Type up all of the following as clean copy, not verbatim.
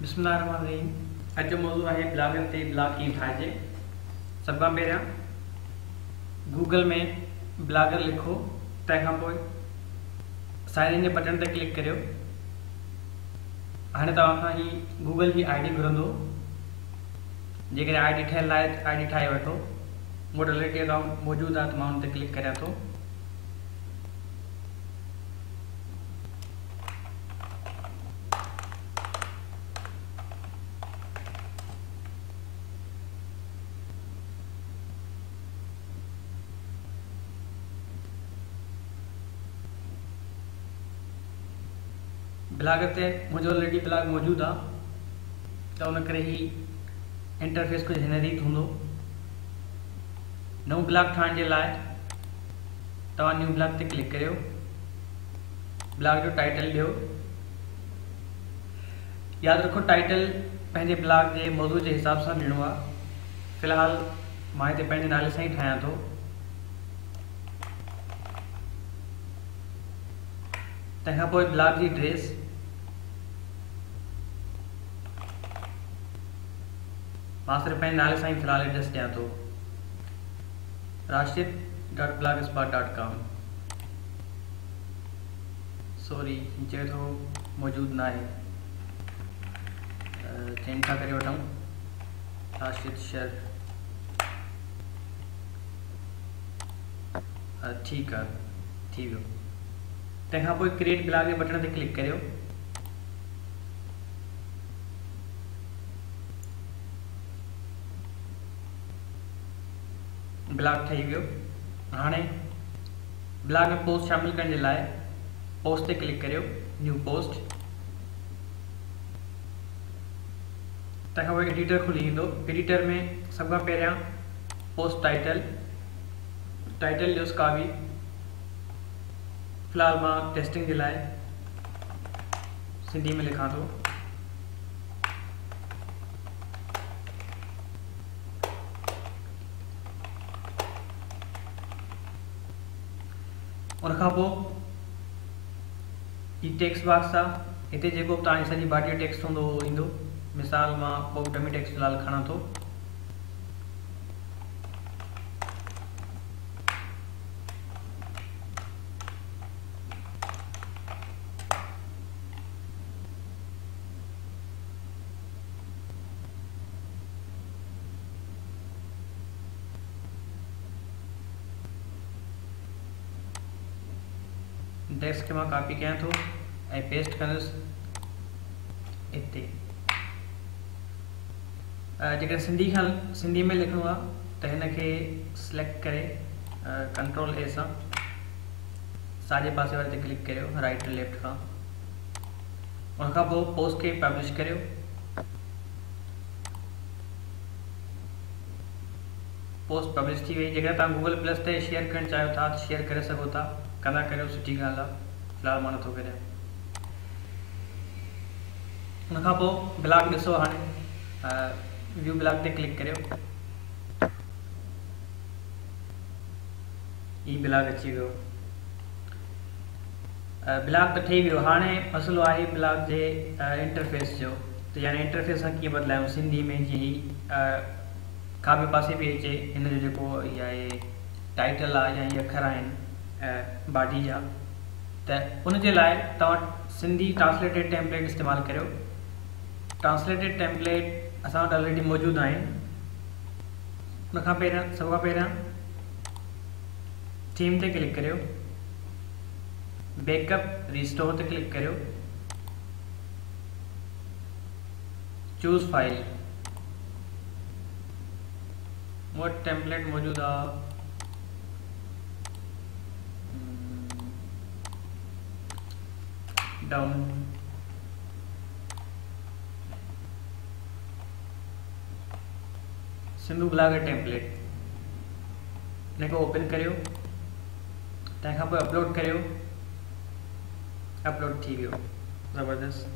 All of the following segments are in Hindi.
बिस्मिल्लाहिर्रहमानिर्रहीम। अॼु जो मौज़ू आहे ब्लॉगनि ते ब्लॉग कीअं ठाहिजे। सभ खां पहिरियां गूगल में ब्लॉगर लिखो, तंहिंखां पोइ साइन इन जे बटन ते क्लिक करियो। हाणे तव्हां खां गूगल जी आई डी घुरंदो। जेकॾहिं आई डी ठहियलु आहे त आई डी ठाहे वठो। मूं वटि ऑलरेडी अकाउंट मौजूदु आहे त मां हुन ते क्लिक करियां थो। ब्लॉग ते मुंहिंजो ऑलरेडी ब्लॉग मौजूदु आहे त उन करे ही इंटरफेस कुझु हिन रीति हूंदो। नओं ब्लॉग ठाहिण जे लाइ तव्हां न्यू ब्लॉग ते क्लिक करियो। ब्लॉग जो टाइटल ॾियो। यादि रखो टाइटल पंहिंजे ब्लॉग जे मौज़ू जे हिसाब सां ॾियणो आहे। फ़िलहाल मां हिते पंहिंजे नाले सां ई ठाहियां थो। तंहिंखां पोइ ब्लॉग जी ड्रेस, मां सिर्फ़ु पंहिंजे नाले सां ई फ़िलहाल एड्रेस ॾियां थो, rashid.blogspot.com। सॉरी चए थो मौजूदु न आहे, चेंज था करे वठूं। राशिद शर, ठीकु आहे, थी वियो। तंहिंखां पोइ क्रिएट ब्लॉग जे बटन ते क्लिक करियो। ब्लॉग ठही वियो। हाणे ब्लॉग में पोस्ट शामिल करण जे लाइ पोस्ट ते क्लिक करियो, न्यू पोस्ट। तंहिंखां पोइ एडिटर खुली ईंदो। एडिटर में सभ खां पहिरियां पोस्ट टाइटल ॾियोसि का बि। फ़िलहाल मां टेस्टिंग जे लाइ सिंधी में लिखां थो। उनखां पोइ ही टेक्स्ट बॉक्स आहे। हिते जेको बि तव्हांजी सॼी बॉडी जो टेक्स्ट हूंदो उहो ईंदो। मिसाल मां को डमी टेक्स्ट फ़िलहाल खणा थो। टेक्स्ट खे मां कॉपी कयां थो ऐं पेस्ट कंदुसि हिते। जेकॾहिं सिंधी में लिखिणो आहे त हिन खे सिलेक्ट करे कंट्रोल ए सां साॼे पासे वारे ते क्लिक करियो, राइट लेफ्ट खां। उनखां पोइ पोस्ट खे पब्लिश करियो। पोस्ट पब्लिश थी वई। जेकॾहिं तव्हां गूगल प्लस ते शेयर करणु चाहियो था त शेयर करे सघो था। कंदा करियो, सुठी ॻाल्हि आहे। फ़िलहाल मां नथो करियां। उनखां पोइ ब्लॉग ॾिसो। हाणे व्यू ब्लॉग ते क्लिक करियो। ही ब्लॉग अची वियो। ब्लॉग त ठही वियो। हाणे मसइलो आहे ब्लॉग जे इंटरफेस जो। त यानी इंटरफेस असां कीअं बदिलायूं सिंधी में, जीअं खाॿे पासे बि अचे हिन जो जेको इहा आहे टाइटल आहे या इहे अखर आहिनि बॉडी जा। त उनजे लाइ तव्हां सिंधी ट्रांसलेटेड टेम्पलेट इस्तेमालु करियो। ट्रांसलेटेड टेम्पलेट असां वटि ऑलरेडी मौजूदु आहिनि। उनखां पहिरियां सभ खां पहिरियां थीम ते क्लिक करियो। बैकअप रिस्टोर ते क्लिक करियो। चूज़ फाइल, मूं वटि टेम्पलेट मौजूदु आहे। डाउन सिंधु ब्लॉगर टेम्पलेट, हिन खे ओपन करियो। तंहिंखां पोइ अपलोड करियो। अपलोड थी वियो। ज़बरदस्त।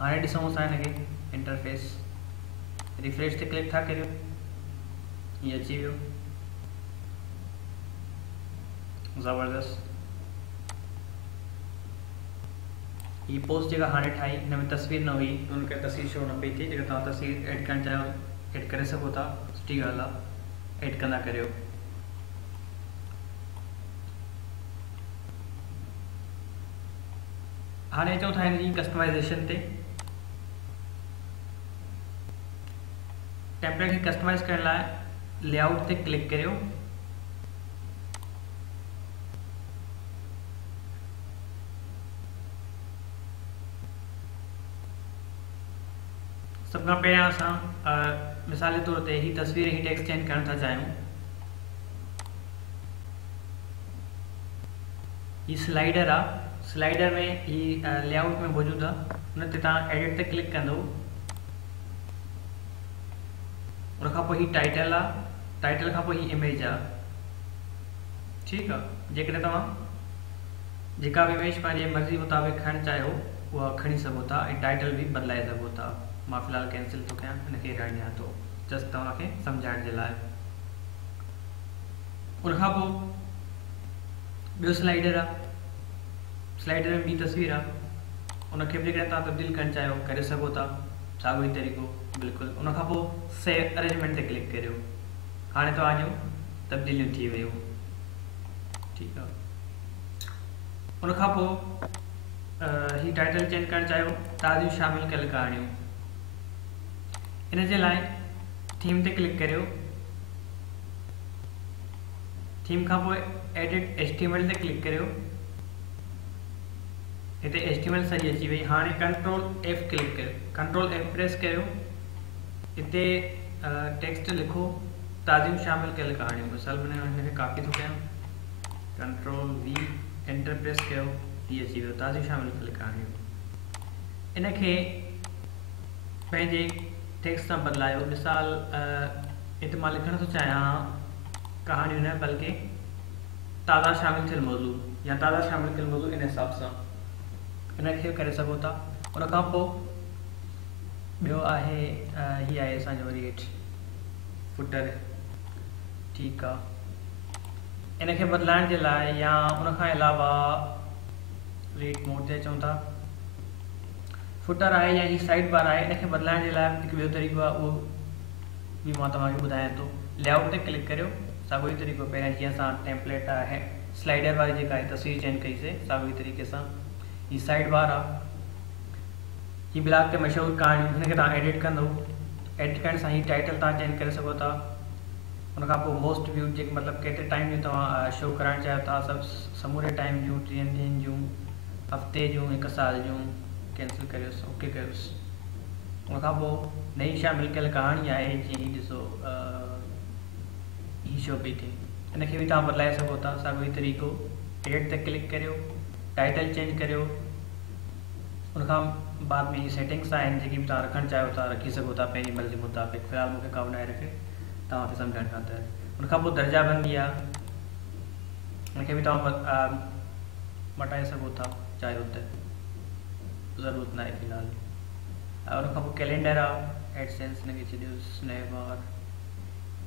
हाणे ॾिसूं असां हिन खे इंटरफेस। रिफ्रेश ते क्लिक था करियो, ये अची वियो। ज़बरदस्त। ही पोस्ट जेका हाणे ठाही हिन में तस्वीर न हुई त उनखे तस्वीर शो न पई थिए। जेका तव्हां तस्वीर ऐड करणु चाहियो ऐड करे सघो था, सुठी ॻाल्हि आहे, ऐड कंदा करियो। हाणे अचूं था हिन जी कस्टमाइज़ेशन ते। टेम्पलेट खे कस्टमाइज़ करण लाइ लेआउट ते क्लिक करियो। सब खां पहिरियां असां मिसाल जे तौर ते ही तस्वीर ही टेक्स्ट चेंज करण था चाहियूं। ही स्लाइडर आहे, स्लाइडर में ही लेआउट में मौजूद आहे। उन ते तव्हां एडिट ते क्लिक कंदो, उन खां पोइ ही टाइटल आहे, टाइटल खां पोइ ही इमेज आहे। ठीकु आहे, जेकॾहिं तव्हां जेका बि इमेज पंहिंजे मर्ज़ी मुताबिक़ खणणु चाहियो उहा खणी सघो था, ऐं टाइटल बि बदिलाए सघो था। मां फ़िलहाल कैंसिल थो कयां, हिनखे रहण ॾियां थो जस्ट तव्हांखे सम्झाइण जे लाइ। उनखां पोइ ॿियो स्लाइडर आहे, स्लाइडर में ॿी तस्वीर आहे, उनखे बि जेकॾहिं तव्हां तब्दील करणु चाहियो करे सघो था, साॻियो ई तरीक़ो बिल्कुलु। उनखां पोइ सेव अरेंजमेंट ते क्लिक करियो। हाणे तव्हांजो तब्दीलियूं थी वियूं। ठीकु आहे, उनखां पोइ ही टाइटल चेंज करणु चाहियो, ताज़ियूं शामिल कयल कहाणियूं। इन जे लाइ थीम ते क्लिक करियो। थीम खां पोइ एडिट HTML ते क्लिक करियो। हिते HTML सही अची वई। हाणे कंट्रोल F क्लिक करियो, कंट्रोल F प्रेस करियो। हिते टेक्स्ट लिखो, ताज़ियूं शामिल कयल कहाणियूं। मिसाल में हिनखे कॉपी थो कयां, कंट्रोल V एंटर प्रेस कयो, ही अची वियो, ताज़ियूं शामिल कयल कहाणियूं। इनखे पंहिंजे टेक्स्ट सां बदिलायो। मिसाल हिते मां लिखण थो चाहियां कहाणियूं न बल्कि ताज़ा शामिल थियल मौज़ू या ताज़ा शामिल थियल मौज़ू, इन हिसाब सां इनखे करे सघो था। उन खां पोइ ॿियो आहे ही आहे असांजो वरी हेठि फुटर। ठीकु आहे, इनखे बदिलाइण जे लाइ या उनखां अलावा रेट मोड ते अचूं था। फुटर आहे या ही साइड बार आहे, इनखे बदिलाइण जे लाइ हिकु ॿियो तरीक़ो आहे, उहो बि मां तव्हांखे ॿुधायां थो। लेआउट ते क्लिक करियो, साॻियो ई तरीक़ो पहिरियां जीअं असां टेम्पलेट आहे स्लाइडर वारी जेका आहे तस्वीर चेंज कईसीं, साॻियो ई तरीक़े सां ही साइड बार आहे। ही ब्लॉग ते मशहूरु कहाणियूं, हिनखे तव्हां एडिट कंदो। एडिट करण सां ही टाइटल तव्हां चेंज करे सघो था। उनखां पोइ मोस्ट व्यू जेके मतिलबु केतिरे टाइम जूं तव्हां शो कराइणु चाहियो था, सभु समूरे टाइम जूं, 30 ॾींहंनि जूं, हफ़्ते जूं, 1 साल जूं, कैंसिल करियोसि, ओके कयोसि। उनखां पोइ नई शामिल कयल कहाणी आहे, जीअं ही ॾिसो ही शो पई थिए, इनखे बि तव्हां बदिलाए सघो था, साॻियो ई तरीक़ो। एडिट ते क्लिक करियो, टाइटल चेंज करियो। उनखां बाद में ही सेटिंग्स आहिनि जेकी बि तव्हां रखणु चाहियो था रखी सघो था पंहिंजी मर्ज़ी मुताबिक़। फ़िलहाल मूंखे का बनाए रखे तव्हांखे सम्झण खां त। उनखां पोइ दर्जाबंदी आहे, उनखे बि तव्हां मटाए सघो था चाहियो त, ज़रूरत न आहे फ़िलहाल। उनखां पोइ कैलेंडर आहे, एडसेंस हिनखे छॾियोसि, स्नैप बार,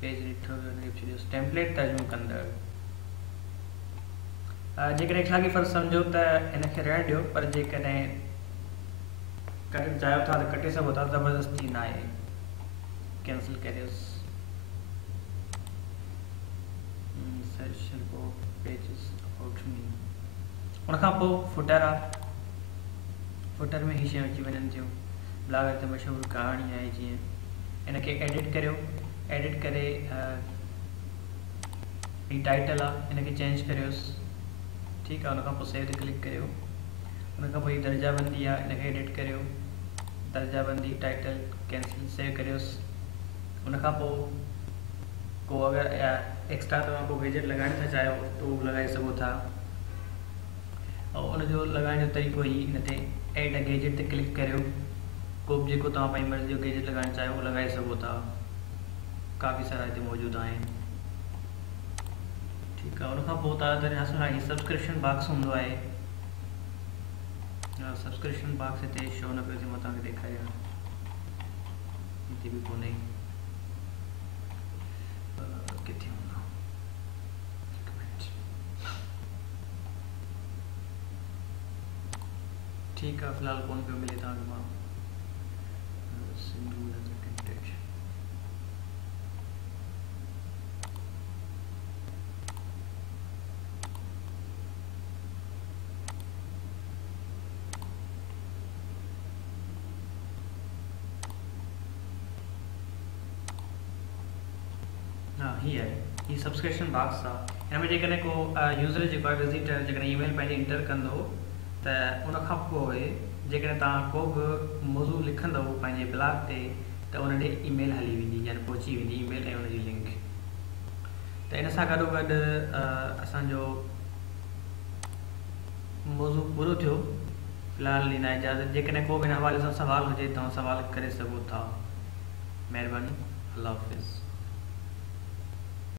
पेज ॾिठो हिनखे छॾियोसि, टेम्पलेट तर्जुमो कंदड़। जेकॾहिं इख़्लाक़ी फ़र्ज़ु सम्झो त हिनखे रहण ॾियो, पर जेकॾहिं कटणु चाहियो था त कटे सघो था, ज़बरदस्ती न आहे। कैंसिल करियोसि। उनखां पोइ फुटर आहे, फुटर में ही शयूं अची वञनि थियूं। ब्लॉग ते मशहूरु कहाणी आहे जीअं, इनखे एडिट करियो। एडिट करे ही टाइटल आहे, इनखे चेंज करियोसि। ठीकु आहे, उनखां पोइ सेव ते क्लिक करियो। उनखां पोइ ही दर्जाबंदी आहे, इनखे एडिट करियो, दर्जाबंदी टाइटल कैंसिल, सेव करियोसि। उनखां पोइ को अगरि एक्स्ट्रा तव्हां को विजेट लॻाइण था चाहियो त उहो लॻाए सघो था। ऐं उनजो लॻाइण जो तरीक़ो ही हिन ते एड अ गेजेट ते क्लिक करियो। को बि जेको तव्हां पंहिंजी मर्ज़ी जो गेजेट लॻाइणु चाहियो उहो लॻाए सघो था, काफ़ी सारा हिते मौजूदु आहिनि। ठीकु आहे, उनखां पोइ तव्हां ही सब्सक्रिप्शन बॉक्स हूंदो आहे। सब्सक्रिप्शन बॉक्स हिते शो न पियो थिए, मां तव्हांखे ॾेखारियां, हिते बि कोन्हे, किथे हूंदो। ठीक है, फिलहाल कौन पियो मिले तव्हांखे मां सिंधु लिमिटेड। हाँ ही है, ये सब्सक्रिप्शन बॉक्स आहे। हिन में जेकॾहिं को यूज़र जेको आहे विज़िटर जेकॾहिं ईमेल पंहिंजी इंटर कंदो त उन खां पोइ जेकॾहिं तव्हां को बि मौज़ू लिखंदव पंहिंजे ब्लॉग ते त उन ॾे ईमेल हली वेंदी, यानी पहुची वेंदी ईमेल ऐं उनजी लिंक। त इन सां गॾोगॾु असांजो मौज़ू पूरो थियो। फ़िलहाल ॾींदा इजाज़त। जेकॾहिं को बि हिन हवाले सां सवाल हुजे तव्हां सवाल करे सघो था। महिरबानी, अल्लाह हाफ़िज़।